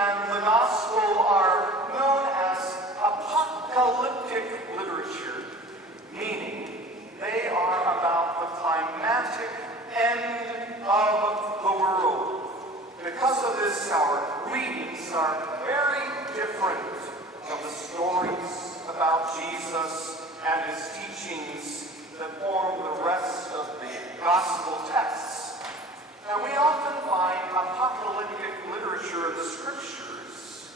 and the Gospel are known as apocalyptic literature, meaning they are about the climatic end of the world. Because of this, our readings are very different from the stories about Jesus and his teachings that form the rest of the Gospel texts. Now, we often find apocalyptic literature in the Scriptures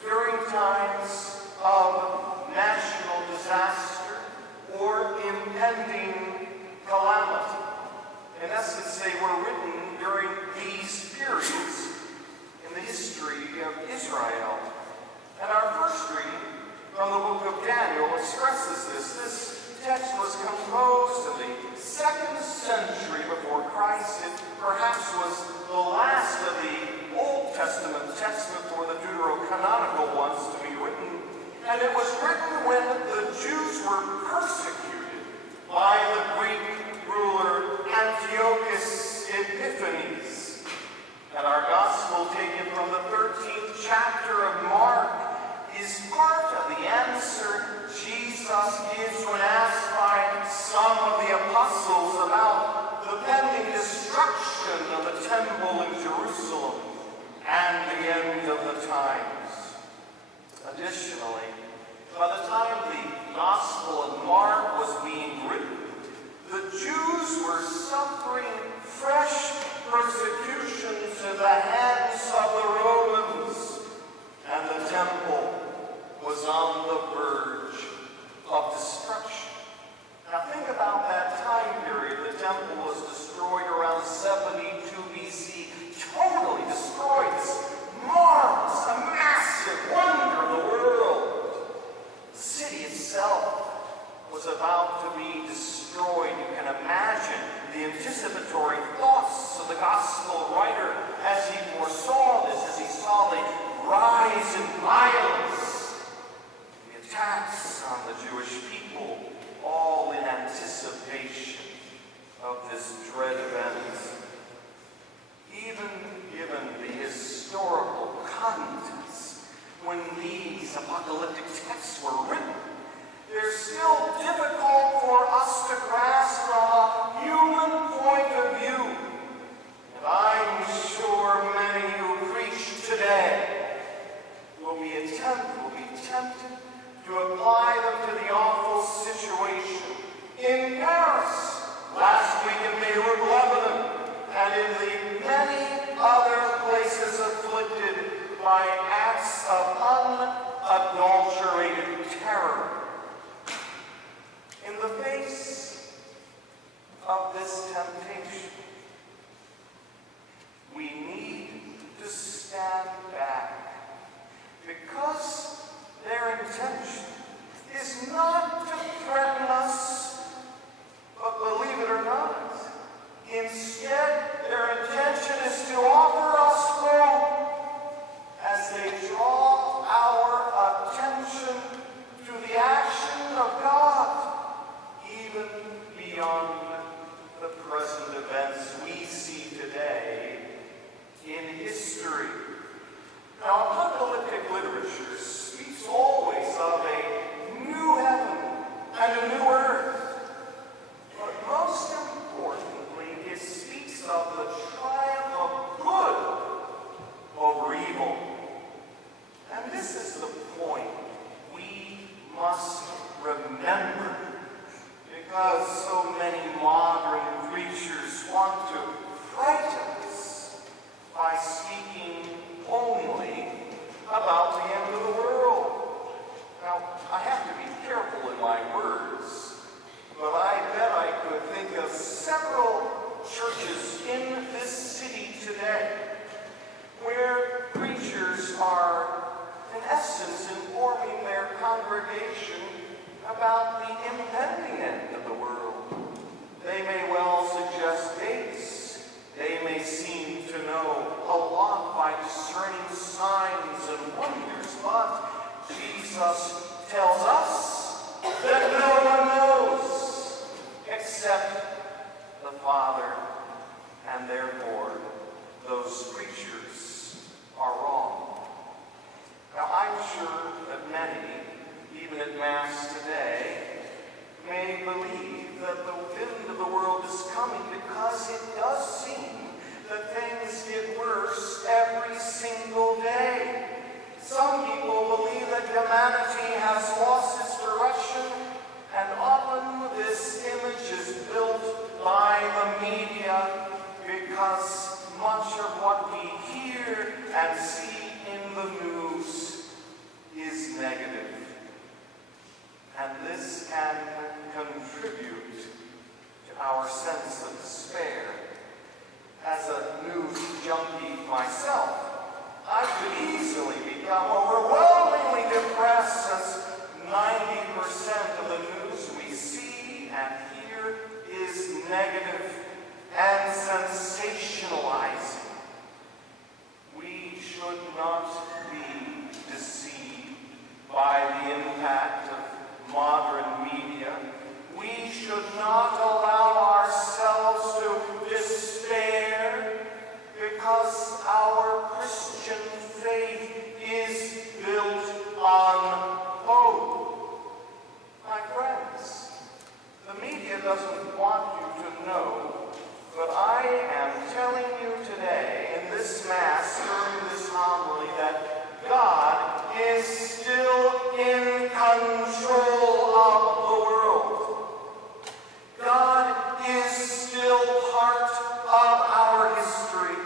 during times of national disaster or impending calamity. In essence, they were written during these periods in the history of Israel. And our first reading from the book of Daniel expresses this. This text was composed in the 2nd century before Christ. It perhaps was the last of the Old Testament texts before the Deuterocanonical ones to be written. And it was written when the Jews were persecuted by the Greek ruler Antiochus Epiphanes. And our gospel, taken from the 13th chapter of Mark, is part of the answer Jesus gives when asked by some of the apostles about the pending destruction of the temple in Jerusalem and the end of the times. Additionally, by the time the Gospel of Mark was being written, the Jews were suffering fresh persecutions at the hands of the Romans, and the temple was on the verge of destruction. Now think about that time period. The temple was destroyed around 72 BC, totally destroyed. This marvelous, a massive wonder of the world. The city itself was about to be destroyed. You can imagine the anticipatory thoughts of the gospel writer as he foresaw this, as he saw the rise in violence, the attacks on the Jewish people, all in anticipation of this dread event. Even given the historical context when these apocalyptic texts were written, they're still difficult for us to grasp from a human point of view. And I'm sure many who preach today will be tempted to apply them to the awful situation in Paris, last week in Beirut, Lebanon, and in the many other places afflicted by acts of unadulterated terror. In the face of this temptation, we need to stand back, because their intention is not to threaten us, but believe it or not, instead their intention is to offer us hope as they draw our attention to the action of God, even beyond the present events we see today in history. Now, apocalyptic literature speaks always of a new heaven and a new earth. But most importantly, it speaks of the triumph of good over evil. And this is the point we must remember, because so many modern preachers want to frighten us by speaking only about the end of the world. Now, I have to be careful in my words, but I bet I could think of several churches in this city today where preachers are, in essence, informing their congregation about the impending end of the world. They may well suggest dates. They may seem to know a lot by discerning signs and wonders, but Jesus tells us that no one knows except the Father, and therefore those preachers are wrong. the news is negative. And this can contribute to our sense of despair. As a news junkie myself, I could easily become overwhelmingly depressed since 90% of the news we see and hear is negative and sensationalizing. We should not be deceived by the impact of modern media. We should not allow ourselves to despair, because our Christian faith is built on hope. My friends, the media doesn't want you to know, but I am telling you today in this Mass, during this homily, that God is still in control of the world. God is still part of our history.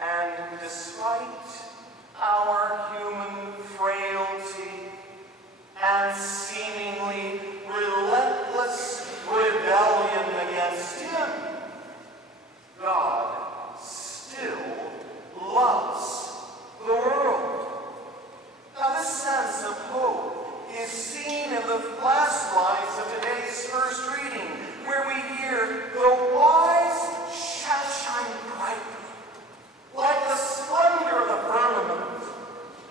And despite our human frailty and seemingly relentless rebellion against Him, God still loves the world. Now, this sense of hope is seen in the last lines of today's first reading, where we hear, "The wise shall shine brightly, like the splendor of the firmament,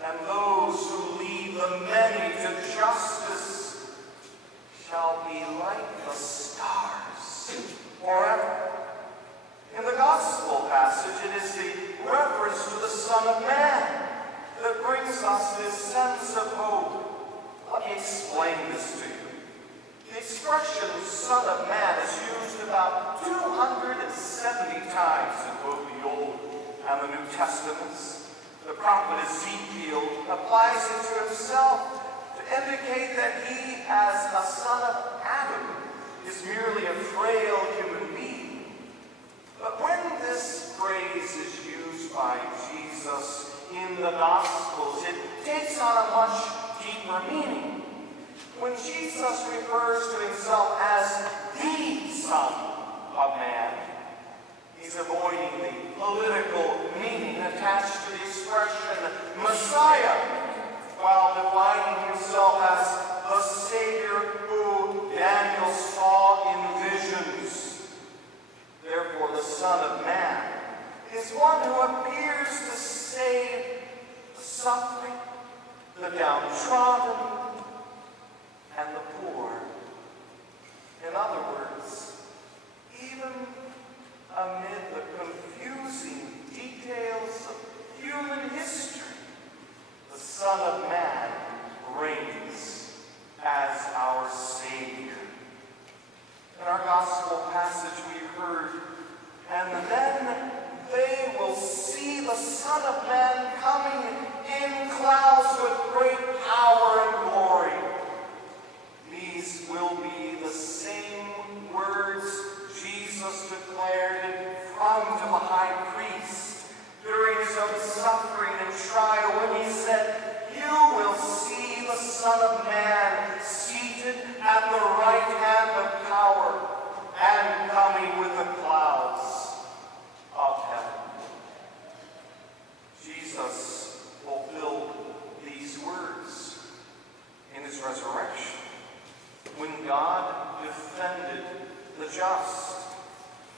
and those who lead the many to justice shall be like the stars forever." In the Gospel passage, it is the reference to the Son of Man that brings us this sense of hope. Let me explain this to you. The expression Son of Man is used about 270 times in both the Old and the New Testaments. The prophet Ezekiel applies it to himself to indicate that he, as a son of Adam, is merely a frail human being. But when this phrase is used by Jesus in the Gospels, it takes on a much deeper meaning. When Jesus refers to himself as the Son of Man, he's avoiding the political meaning attached to the expression Messiah, while defining himself as the Savior who Daniel saw in visions. Therefore, the Son of Man is one who appears to save the suffering, the downtrodden, and the poor. In other words, even amid the confusing details of human history, the Son of Man reigns as our Savior. In our Gospel passage we heard, "And then they will see the Son of Man coming in clouds with great power and glory." These will be the same words Jesus declared in front of the high priest during his own suffering and trial, when he said, "You will see the Son of Man seated at the right hand of power and coming with the clouds of heaven." Jesus fulfilled these words in his resurrection, when God defended the just.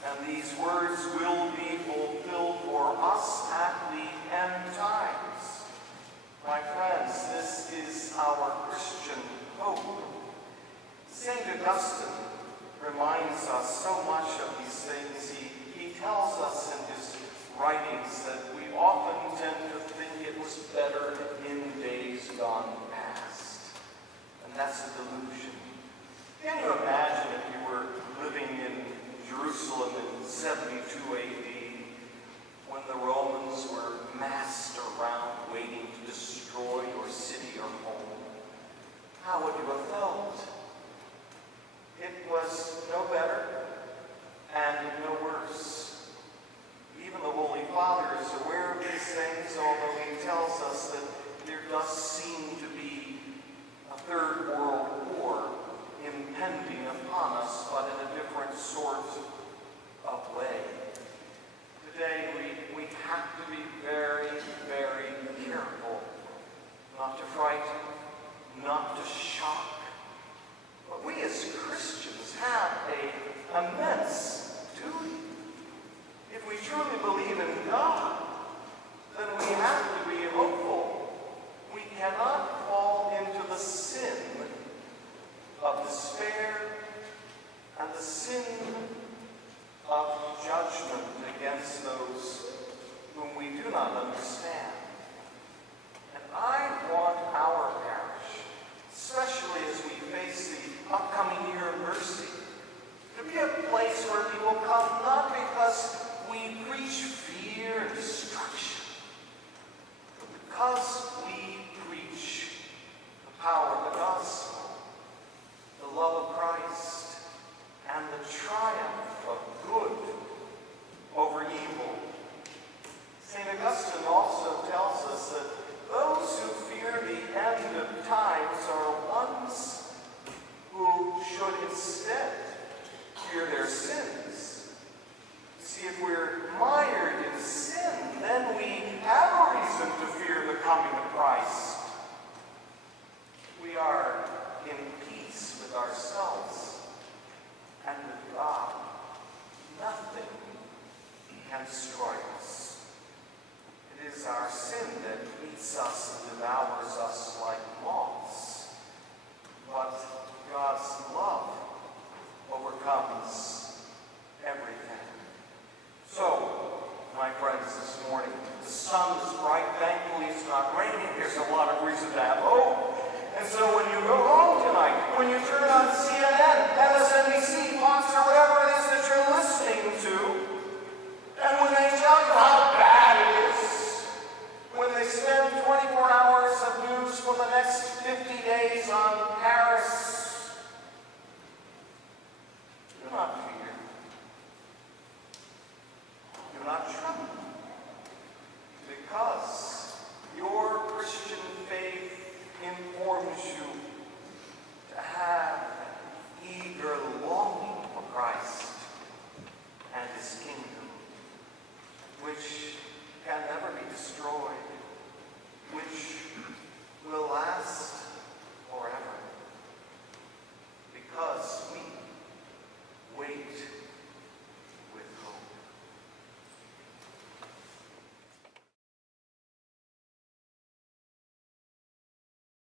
And these words will be fulfilled for us at the end times. My friends, this is our Christian hope. St. Augustine reminds us so much of these things. He tells us in his writings that we often tend to think it was better in days gone past. And that's a delusion. Can you imagine if you were living in Jerusalem in 72 AD, when the Romans were massed around waiting to destroy your city or home? How would you have felt? It was no better and no worse. Even the Holy Father is aware of these things, does seem to be a third world war impending upon us, but in a different sort of way. Today we have to be very, very careful not to frighten, not to shock. But we as Christians have an immense duty. If we truly believe in God, then we have to be hopeful. We cannot fall into the sin of despair and the sin of judgment against those whom we do not understand. And I want our parish, especially as we face the upcoming year of mercy, to be a place where people come not because we preach fear and destruction, but because we preach the power of the gospel, the love of Christ, and the triumph of good over evil. St. Augustine also tells us that those who fear the end of times are ones who should instead fear their sins. See, if we're mired in sin, then we have a reason to fear the coming of Christ. We are in peace with ourselves and with God. Nothing can destroy us. It is our sin that eats us and devours us like moths. But God's love overcomes everything. So, my friends, this morning, the sun is bright. Thankfully, it's not raining. There's a lot of reason to have hope. And so when you go home tonight, when you turn on CNN, MSNBC,